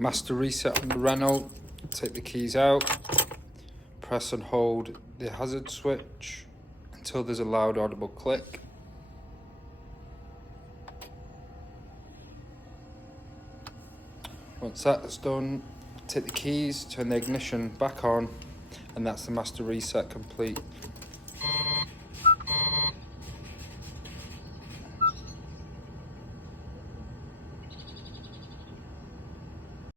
Master reset on the Renault. Take the keys out, press and hold the hazard switch until there's a loud audible click. Once that's done, take the keys, turn the ignition back on, and that's the master reset complete.